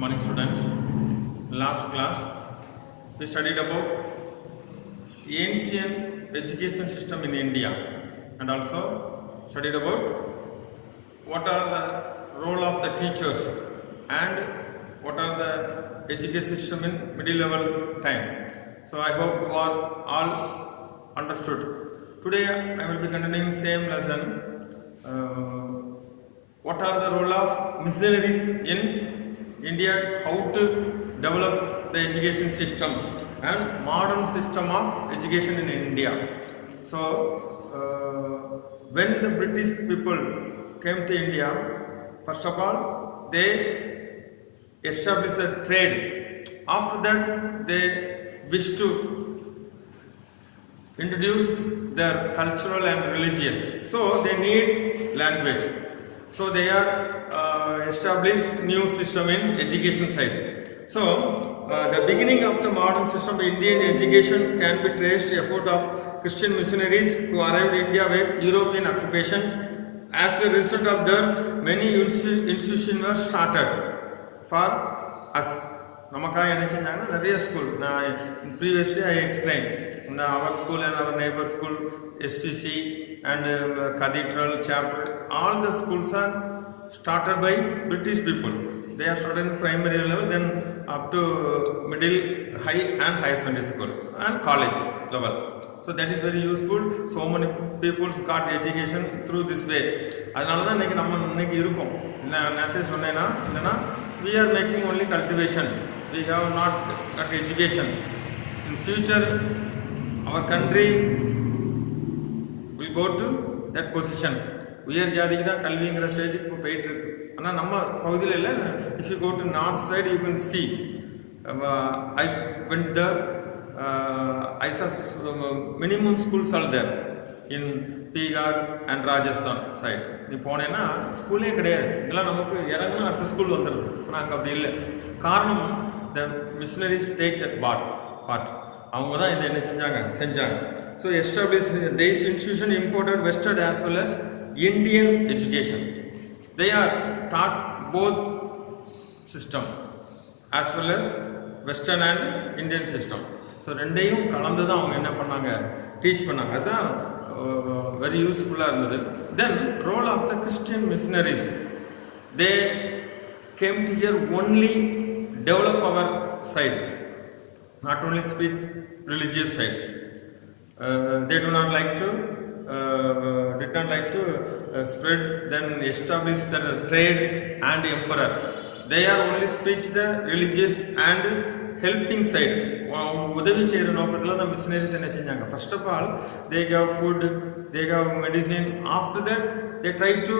morning, students. Last class we studied about ancient education system in India and also studied about what are the role of the teachers and what are the education system in middle level time. So I hope you are all understood. Today I will be continuing same lesson. What are the role of missionaries in India, how to develop the education system and modern system of education in India. So when the British people came to India, first of all they established a trade. After that they wished to introduce their cultural and religious. So they need language. So they are established new system in education side. So the beginning of the modern system of Indian education can be traced effort of Christian missionaries who arrived in India with European occupation. As a result of that, many institutions were started for us. Namakai என்ன செஞ்சாங்க நிறைய ஸ்கூல் நான் previously I explained our school and our neighbor school SCC and cathedral chapter, all the schools are started by British people. They are started in primary level, then up to middle, high and higher secondary school and college level. So that is very useful. So many people got education through this way. அதனால தான் இன்னைக்கு நம்ம இன்னைக்கு இருக்கோம். நேத்து சொன்னேனா என்னன்னா we are making only cultivation. We have not got education. In future our country will go to that position. உயர் ஜாதிக்கு தான் கல்விங்கிற ஸ்டேஜுக்கு போயிட்டு இருக்கு. ஆனால் நம்ம பகுதியில் இல்லை. If you go to north side you can see I went there. I saw minimum schools are there in Bihar and Rajasthan side. நீ போனேன்னா ஸ்கூலே கிடையாது. எல்லாம் நமக்கு இறங்கினா அடுத்த ஸ்கூல் வந்துடுது. ஆனால் அங்கே அப்படி இல்லை. காரணம் the missionaries take that part. அவங்க தான் இதை என்ன செஞ்சாங்க. So established this institution imported Western as well as Indian education. They are taught both system as well as Western and Indian system. So ரெண்டையும் கலந்து தான் அவங்க என்ன பண்ணாங்க டீச் பண்ணாங்க. அதுதான் very useful இருந்தது. Then role of the Christian missionaries. They came to here only develop our side, not only speech religious side. They did not like to spread, then establish the trade and emperor. They are only speech the religious and helping side. உதவி செய்கிற நோக்கத்தில் தான் missionaries என்ன செஞ்சாங்க. First of all they gave food, they gave medicine. After that they tried to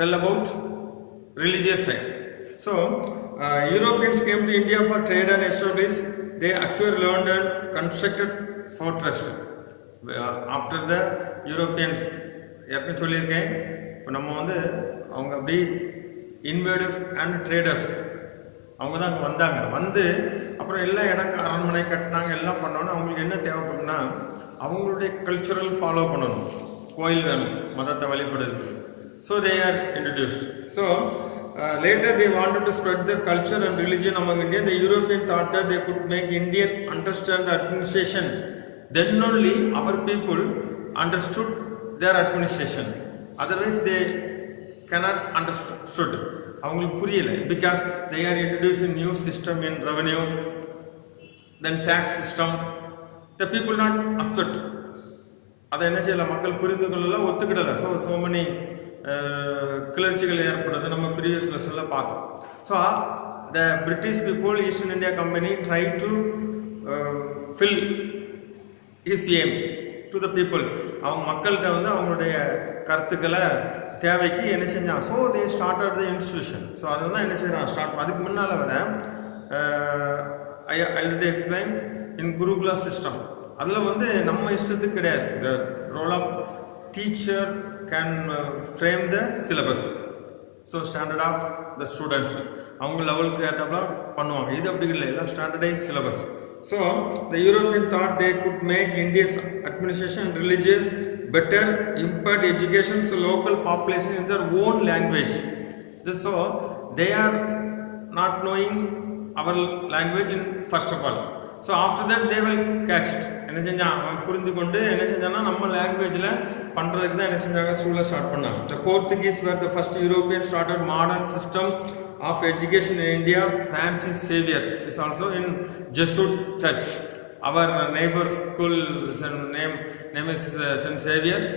tell about religious side. So Europeans came to India for trade and established. They acquired land and constructed fortress. After the Europeans ஏற்கனவே சொல்லியிருக்கேன். இப்போ நம்ம வந்து அவங்க அப்படி invaders and traders அவங்க தான் அங்கே வந்து அப்புறம் எல்லா இடம் அரண்மனை கட்டினாங்க. எல்லாம் பண்ணோன்னா அவங்களுக்கு என்ன தேவைப்படும்னா அவங்களுடைய கல்ச்சுரல் ஃபாலோ பண்ணணும். கோயில் வேணும், மதத்தை வழிபடுது. So they are introduced. So later they wanted to spread their culture and religion among Indians. The European thought that they could make Indian understand the administration. Then only our people understood their administration. Otherwise they cannot understood. அவங்களுக்கு புரியல. Because they are introducing new system in revenue, then tax system. The people not accept. அதை என்ன செய்யல, மக்கள் புரிந்து கொள்ளல, ஒத்துக்கிடல. So many கிளர்ச்சிகள் ஏற்படுது. நம்ம ப்ரீவியஸ் லெசனில் பார்த்தோம். So the British people East India company try to fill his aim to the people. அவங்க மக்கள்கிட்ட வந்து அவங்களுடைய கருத்துக்களை தேவைக்கு என்ன செஞ்சாங்க. So they started the institution. So அதெல்லாம் என்ன செய்யறாங்க ஸ்டார்ட். அதுக்கு முன்னால் வர I already explain in Gurukula system. அதில் வந்து நம்ம இஷ்டத்துக்கு கிடையாது. The role of teacher can frame the syllabus. So standard of the students அவங்க லெவலுக்கு ஏற்றப்பல பண்ணுவாங்க. இது அப்படி இல்லை, எல்லாம் standardise syllabus. So the European thought they could make Indians administration and religious better, impart education to local population in their own language. So they are not knowing our language in first of all. So after that they will catch it. என்ன செஞ்சா அவன் புரிந்து கொண்டு என்ன செஞ்சானா நம்ம லாங்குவேஜில் பண்ணுறதுக்கு தான் என்ன செஞ்சாங்க ஸ்கூலில் ஸ்டார்ட் பண்ணாங்க. The Portuguese were the first European started modern system of education in India. Francis Xavier is also in Jesuit church. Our neighbor school name is Saint Xavier's.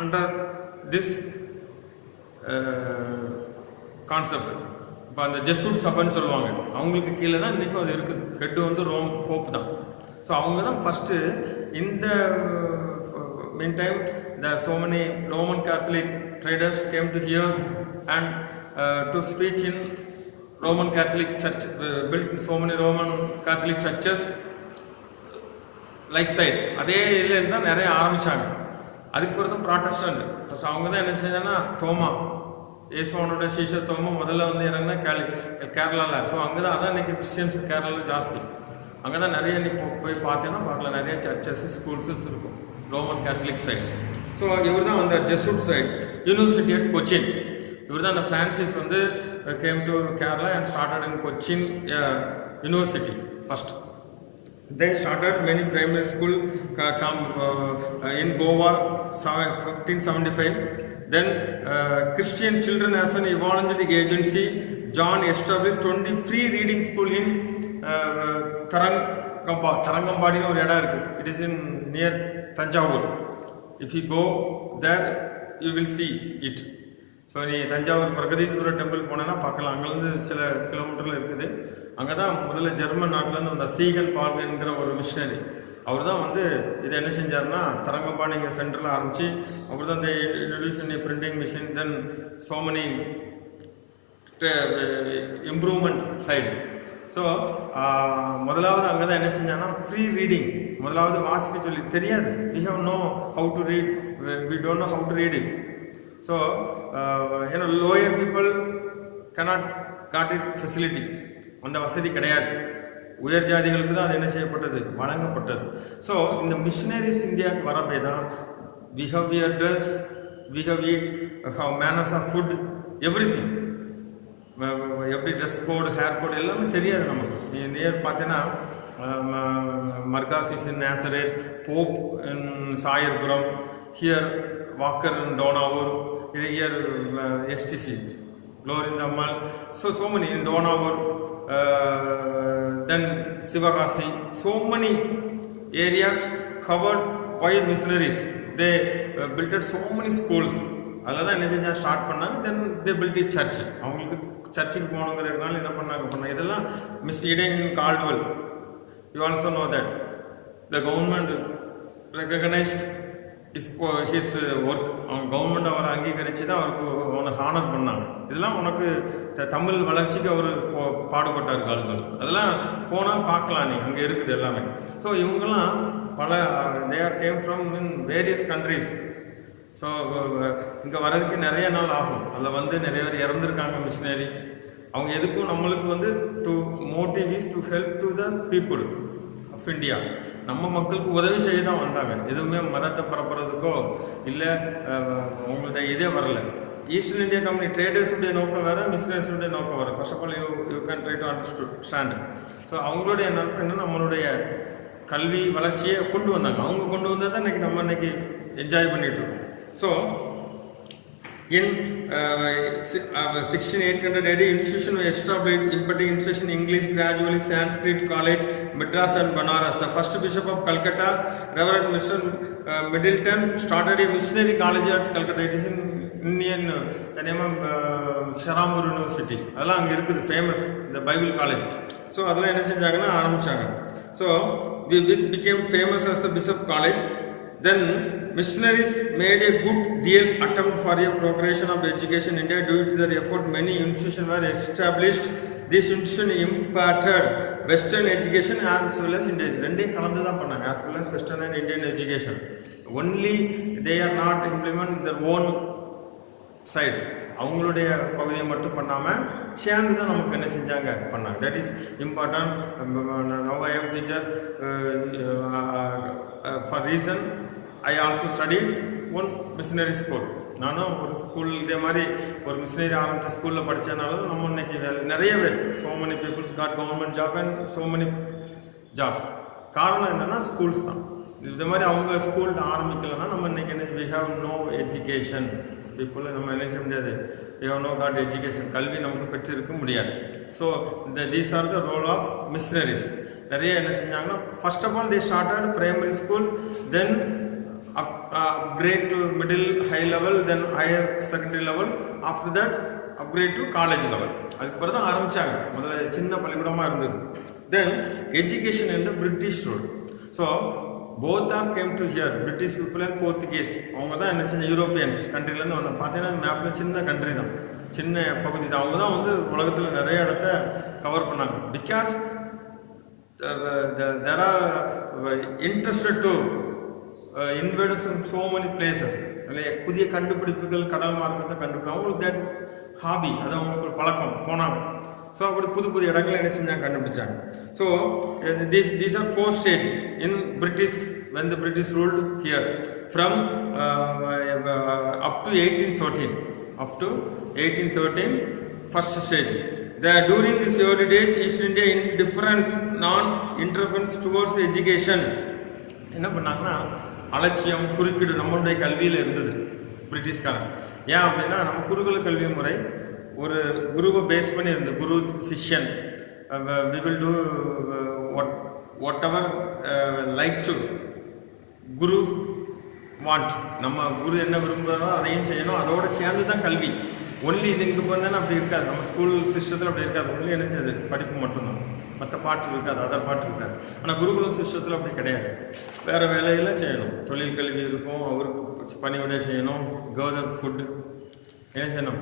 Under this concept இப்போ அந்த ஜெசூட் சபைன்னு சொல்லுவாங்க, அவங்களுக்கு கீழே தான் இன்றைக்கும் அது இருக்குது. ஹெட்டு வந்து ரோம் போப் தான். ஸோ அவங்க தான் ஃபஸ்ட்டு. இந்த mean time so many Roman Catholic traders came to here and to speak in Roman Catholic church, built so many Roman Catholic churches like side. அதே இதுலேருந்து தான் நிறைய ஆரம்பித்தாங்க. அதுக்கு பிறகு தான் ப்ராட்டஸ்டன்ட். ஃபஸ்ட் அவங்க தான் என்ன செஞ்சாங்கன்னா தோமா, ஏசுவானோட சீஷர் தோமா முதல்ல வந்து இறங்கினா கேரளாவில். ஸோ அங்கே தான் அதான் இன்றைக்கி கிறிஸ்டியன்ஸ் கேரளாவில் ஜாஸ்தி. அங்கே தான் நிறைய நீ போய் பார்த்தீங்கன்னா பார்க்கலாம், நிறைய சர்ச்சஸ் ஸ்கூல்ஸ் இருக்கும் ரோமன் கேத்தலிக் சைடு. ஸோ இவர் தான் அந்த ஜெசூட் சைடு. யூனிவர்சிட்டி அட் கொச்சின், இவர் தான் அந்த ஃப்ரான்சிஸ் வந்து came to Kerala and started in Cochin university first. They started many primary school in Goa 1575. Then Christian Children as an evangelical agency, John established 20 free reading school in Tarangambadi or இடம் இருக்கு. It is in near Tanjavur. If you go there you will see it. So நீ தஞ்சாவூர் பிரகதீஸ்வரர் டெம்பிள் போனேன்னா பார்க்கலாம். அங்கேருந்து சில கிலோமீட்டரில் இருக்குது. அங்கே தான் முதல்ல ஜெர்மன் நாட்டிலேருந்து வந்த சீகன் பால்கன்கிற ஒரு மிஷினரி. அவர் தான் வந்து இதை என்ன செஞ்சார்னா தரங்கம்பாடிங்க சென்டரில் ஆரம்பித்து அவர் தான் இந்த introduction printing machine, then so many improvement side. So முதலாவது அங்கே தான் என்ன செஞ்சாங்கன்னா ஃப்ரீ ரீடிங், முதலாவது வாசிக்க சொல்லி தெரியாது. We have no how to read, we don't know how to read it. So lower people cannot got it facility, அந்த வசதி கிடையாது. உயர் ஜாதிகளுக்கு தான் அது என்ன செய்யப்பட்டது, வழங்கப்பட்டது. ஸோ இந்த மிஷினரிஸ் இந்தியாவுக்கு வரப்பே தான் we have wear dress, we have eat, have manners of food, everything. எப்படி ட்ரெஸ் கோடு, ஹேர் கோடு எல்லாமே தெரியாது நமக்கு. நீ நேர் பார்த்தீங்கன்னா Margoschis is in Nazareth, Pope in Sawyerpuram, here Walker in Donavur, here STC, Glorindamal, so many in Donavur, then Sivakasi, so many areas covered by missionaries. They built so many schools. அதெல்லாம் என்ன செஞ்சா ஸ்டார்ட் பண்ணாங்க. தென் தே பில்ட் இ சர்ச். அவங்களுக்கு சர்ச்சுக்கு போகணுங்கிறதுனால என்ன பண்ணாங்க இதெல்லாம் miss Eden Caldwell. You also know that the government recognised his work. அவன் கவர்மெண்ட் அவரை அங்கீகரித்து தான் அவருக்கு அவனை ஹானர் பண்ணாங்க. இதெல்லாம் உனக்கு தமிழ் வளர்ச்சிக்கு அவர் பாடுபட்டார் கால்கள். அதெல்லாம் போனால் பார்க்கலாம், நீ அங்கே இருக்குது எல்லாமே. ஸோ இவங்கெல்லாம் பல they are came from in various countries. So இங்கே வர்றதுக்கு நிறைய நாள் ஆகும். அதில் வந்து நிறைய பேர் இறந்துருக்காங்க மிஷினரி. அவங்க எதுக்கும் நம்மளுக்கு வந்து to motive is to help to the people of India. நம்ம மக்களுக்கு உதவி செய்ய தான் வந்தாங்க. எதுவுமே மதத்தை பரப்புறதுக்கோ இல்லை உங்கள்கிட்ட இதே வரல. ஈஸ்டர்ன் இந்தியா கம்பெனி ட்ரேடர்ஸுடைய நோக்கம் வேறு, மிஷினரிஸுடைய நோக்கம் வேறு. First of all you can try to understand. So அவங்களுடைய நோக்கம் என்ன, நம்மளுடைய கல்வி வளர்ச்சியை கொண்டு வந்தாங்க. அவங்க கொண்டு வந்தால் தான் இன்றைக்கி நம்ம இன்றைக்கி என்ஜாய் பண்ணிகிட்ருக்கோம். So in 1600 AD, institution was established imparting instruction in English, gradually Sanskrit College, Madras and Banaras. The first bishop of Calcutta, Reverend Mr. Middleton, started a missionary college at Calcutta. It is in Indian, the name of Sharamur University. அதெல்லாம் அங்கே இருக்குது, ஃபேமஸ் இந்த Bible college. So அதெல்லாம் என்ன செஞ்சாங்கன்னா ஆரம்பித்தாங்க. So it became famous as the Bishop College. Then missionaries made a good deal attempt for a progression of education in India. Due to their effort, many institutions were established. This institution imparted Western education as well as Indian. ரெண்டே கலந்து தான் பண்ணாங்க, as well as Western and Indian education. Only they are not implement their own side. அவங்களுடைய பகுதியை மட்டும் பண்ணாமல் சேர்ந்து தான் நமக்கு என்ன செஞ்சாங்க பண்ணாங்க. That is important. Now I am teacher for reason I also studied one missionary school. நானும் ஒரு ஸ்கூல் இதே மாதிரி ஒரு மிஷினரி ஆரம்பித்த ஸ்கூலில் படித்ததுனால தான் நம்ம இன்னைக்கு நிறைய பேர் so many people's got government job and so many jobs. காரணம் என்னென்னா ஸ்கூல்ஸ் தான். இதே மாதிரி அவங்க ஸ்கூல் ஆரம்பிக்கலைன்னா நம்ம இன்னைக்கு என்ன we have no education people நம்ம என்ன செய்ய முடியாது, we have no got education, கல்வி நமக்கு பெற்றிருக்க முடியாது. So these are the role of missionaries. நிறைய என்ன செஞ்சாங்கன்னா first of all they started primary school, then upgrade to middle high level, then higher secondary level, after that upgrade to college level. அதுக்கு பிறகு தான் ஆரம்பித்தாங்க. முதல்ல சின்ன பள்ளிக்கூடமாக இருந்தது. Then education in the British rule. So both are came to here, British people and Portuguese. அவங்க தான் என்ன செஞ்ச யூரோப்பியன்ஸ் கண்ட்ரிலேருந்து வந்தாங்க. பார்த்தீங்கன்னா மேப்பில் சின்ன கண்ட்ரி தான், சின்ன பகுதி தான். அவங்க தான் வந்து உலகத்தில் நிறைய இடத்த கவர் பண்ணாங்க. Because there are interested to invaders in so many places. புதிய கண்டுபிடிப்புகள், கடல் மார்க்கத்தை கண்டுபிடிப்பாங்க. அவங்களுக்கு that hobby, அது அவங்களுக்கு பழக்கம், போனாங்க. ஸோ அப்படி புது புது இடங்களை என்ன செஞ்சாங்க, கண்டுபிடிச்சாங்க. So these are 4 stages in British when the British ruled here from up to 1813. Up to 1813, first stage. During this early days, East India indifference, non-interference towards education. என்ன பண்ணாங்கன்னா அலட்சியம், குறுக்கீடு நம்மளுடைய கல்வியில் இருந்தது பிரிட்டிஷ்காரன். ஏன் அப்படின்னா நம்ம குருகுல கல்வி முறை ஒரு குருவை பேஸ் பண்ணி இருந்தது. குரு சிஷ்யன், we will do whatever like to குரு வாண்ட். நம்ம குரு என்ன விரும்புகிறாரோ அதையும் செய்யணும், அதோடு சேர்ந்து தான் கல்வி. ஒன்லி இது இங்கே வந்தேன்னா அப்படி இருக்காது. நம்ம ஸ்கூல் சிஸ்டத்தில் அப்படி இருக்காது. ஒன்லி என்ன செய்யுது, படிப்பு மட்டும்தான், மற்ற பாட்டு இருக்காது, அதர் பாட்டு இருக்காது. ஆனால் குருகுலம் சிஸ்டத்தில் அப்படி கிடையாது. வேறு வேலையெல்லாம் செய்யணும், தொழில் கல்வி இருக்கும், அவருக்கு பணிவிடை செய்யணும், கர்தர் ஃபுட்டு என்ன செய்யணும்,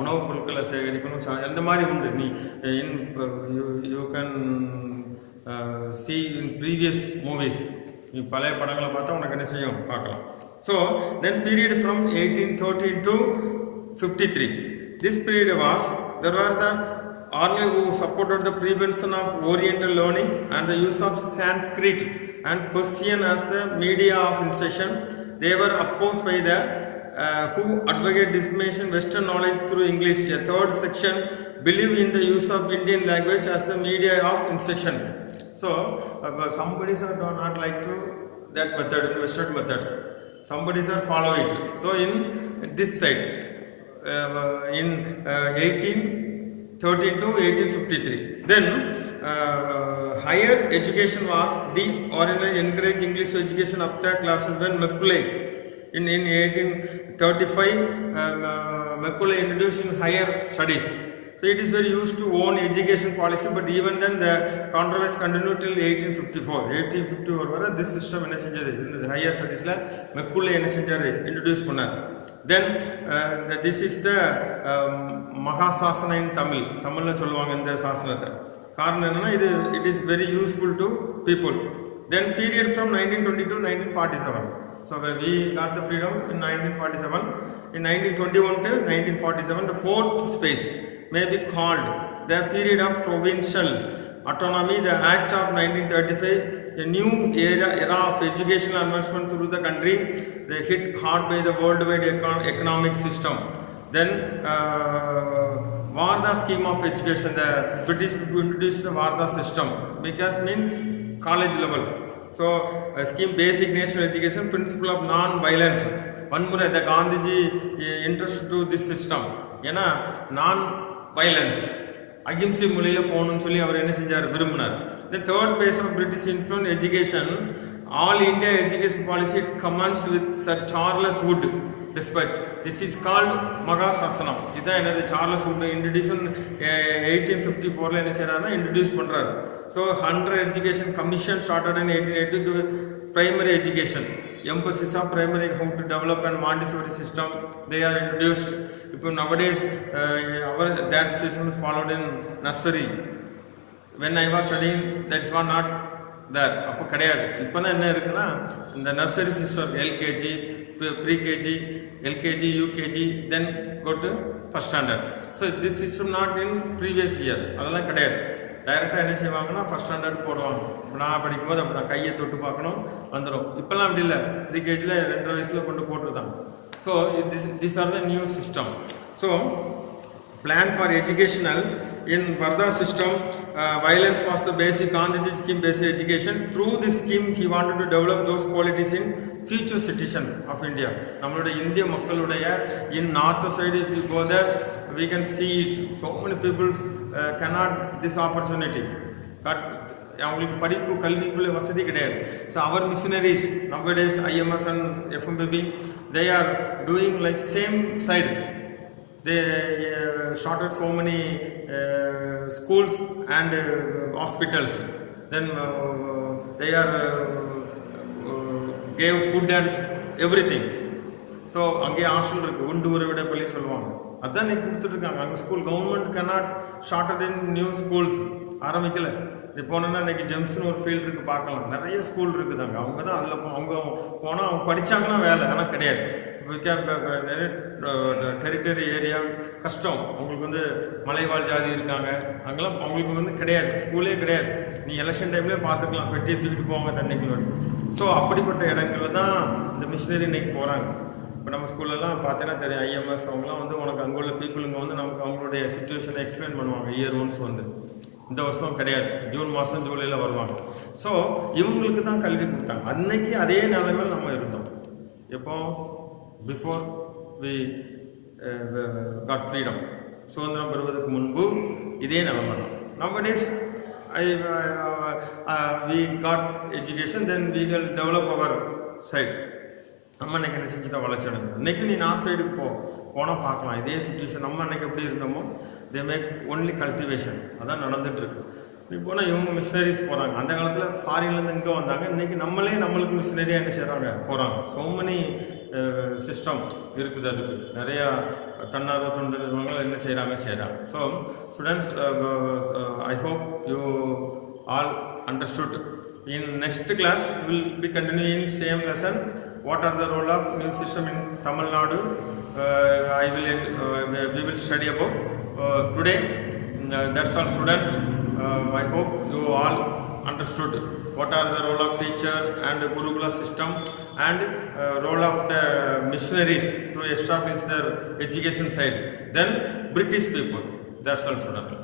உணவுப் பொருட்களை சேகரிக்கணும், எந்த மாதிரி உண்டு. நீ you can see in previous movies, நீ பழைய படங்களை பார்த்தா உனக்கு என்ன செய்யும், பார்க்கலாம். ஸோ தென் பீரியட் ஃப்ரம் 1813 to 53. This period was, there were the army who supported the prevention of Oriental learning and the use of Sanskrit and Persian as the media of instruction. They were opposed by the who advocate dissemination Western knowledge through English. A third section believe in the use of Indian language as the media of instruction. So some bodies are not like to that method, Western method. Some bodies are follow it. So in this side, in 1813 to 1853. Then higher education was deoriented, encouraged English education up the classes when Macaulay in 1835 Macaulay introduced higher studies. So it is very used to own education policy, but even then the controversy continued till 1854. 1854 வரை this system என்ன செஞ்சது, இந்த higher studiesல Macaulay என்ன செஞ்சாரு, introduce பண்ணார். Then this is the மகாசாசன in தமிழ், தமிழில் சொல்லுவாங்க இந்த சாசனத்தை. காரணம் என்னன்னா இது it is very useful to people. Then period from 1920 to 1947. So we got the freedom in 1947. In 1921 to 1947, the fourth space may be called the period of provincial autonomy. The Act of 1935, a new era of educational advancement through the country. They hit hard by the worldwide economic system. Then Varda scheme of education. The British people introduced the Varda system, because means college level. So scheme basic national education, principle of non-violence. வன்முறை, the Gandhiji interest to this system. ஏன்னா நான் வைலன்ஸ், அகிம்சை மொழியில் போகணும்னு சொல்லி அவர் என்ன செஞ்சார், விரும்பினார். The third phase of British influence education, all India education policy commenced with Sir Charles Wood dispatch. This is called மகாசாசனம். இதுதான் என்னது, சார்லஸ் வுட் இன்ட்ரடியூஷன் 1854 என்ன செய்யறாருன்னா இன்ட்ரடியூஸ் பண்றாரு. ஸோ 100 education commission started in 1880. Primary education, emphasis of primary, how to develop and Montessori system, they are introduced. If nowadays that system is followed in nursery. When I was studying, that was not there. அப்போ கிடையாது. இப்போ தான் என்ன இருக்குன்னா இந்த nursery system, LKG, pre-KG, LKG, UKG, then go to first standard. So this system not in previous year. அதெல்லாம் கிடையாது. டைரெக்டாக என்ன செய்வாங்கன்னா ஃபஸ்ட் ஸ்டாண்டர்ட் போடுவாங்க. நான் படிக்கும்போது அப்படி தான் கையை தொட்டு பார்க்கணும் வந்துடும். இப்போல்லாம் அப்படி இல்லை, ப்ரீகேஜியில் 2.5 வயசில் கொண்டு போட்டுருந்தாங்க. So these are the new system. So plan for educational in Varda system, violence was the basic, Gandhiji scheme basic education. Through this scheme he wanted to develop those qualities in future citizen of India. நம்மளுடைய இந்திய மக்களுடைய in north side, if you go there we can see it, so many people cannot this opportunity, but அவங்களுக்கு படிப்பு கல்விக்குள்ள வசதி கிடையாது. So our missionaries nowadays, IMS and FMBB, they are doing like same side. They started so many schools and hospitals. Then they are gave food and everything. So அங்கே ஹாஸ்டல் இருக்குது, உண்டு ஒரு விட பள்ளி சொல்லுவாங்க, அதான் நீ கொடுத்துட்ருக்காங்க. அங்கே school government cannot started in new schools, ஆரம்பிக்கலை. இப்போ போனோன்னா இன்றைக்கி ஜெம்ஸ்னு ஒரு ஃபீல்டு இருக்குது, பார்க்கலாம், நிறைய ஸ்கூல் இருக்குது அங்கே. அவங்க தான் அதில் அவங்க போனால் அவங்க படித்தாங்கன்னா வேலை, ஆனால் கிடையாது. டெரிட்டரி ஏரியா கஷ்டம், அவங்களுக்கு வந்து மலைவாழ் ஜாதி இருக்காங்க, அங்கெல்லாம் அவங்களுக்கு வந்து கிடையாது, ஸ்கூலே கிடையாது. நீ எலெக்ஷன் டைம்லேயே பார்த்துக்கலாம், பெட்டியை தூக்கிட்டு போவாங்க தண்ணிக்குள்ள. ஸோ அப்படிப்பட்ட இடங்களில் தான் இந்த மிஷினரி இன்னைக்கு போகிறாங்க. இப்போ நம்ம ஸ்கூல்லலாம் பார்த்தீங்கன்னா தெரியும், IMS அவங்களாம் வந்து உனக்கு அங்கே உள்ள பீப்புளுங்க வந்து நமக்கு அவங்களுடைய சுச்சுவேஷனை எக்ஸ்பிளைன் பண்ணுவாங்க. இயர் ஒன்ஸ் வந்து இந்த வருஷம் கிடையாது, ஜூன் மாதம் ஜூலையில் வருவாங்க. ஸோ இவங்களுக்கு தான் கல்வி கொடுத்தாங்க. அன்னைக்கு அதே நிலைமையில் நம்ம இருந்தோம். எப்போ பிஃபோர் வி காட் ஃப்ரீடம், சுதந்திரம் பெறுவதற்கு முன்பு இதே நிலைமை தான். Nowadays we got education, then we will develop our side. நம்ம அன்றைக்கி என்ன செஞ்சு தான் வளர்ச்சி அடைஞ்சோம். இன்றைக்கி நீ நார்த் சைடுக்கு போனால் பார்க்கலாம் இதே சுச்சுவேஷன். நம்ம அன்றைக்கி எப்படி இருந்தோமோ தே மேக் ஒன்லி கல்டிவேஷன், அதான் நடந்துகிட்ருக்கு. இப்போ போனால் இவங்க மிஷினரிஸ் போகிறாங்க. அந்த காலத்தில் ஃபாரின்லேருந்து இங்கே வந்தாங்க, இன்றைக்கி நம்மளே நம்மளுக்கு மிஷினரியாக என்ன செய்கிறாங்க, போகிறாங்க. ஸோ மெனி சிஸ்டம் இருக்குது, அதுக்கு நிறையா தன்னார்வ தொண்டு நிறுவனங்கள் என்ன செய்கிறாங்க. So students, I hope you all understood. In next class we will be continuing same lesson. What are the role of new system in Tamil Nadu? We will study about today. That's all, students. I hope you all understood what are the role of teacher and Gurukula system and role of the missionaries to establish their education side. Then British people. That's all, students.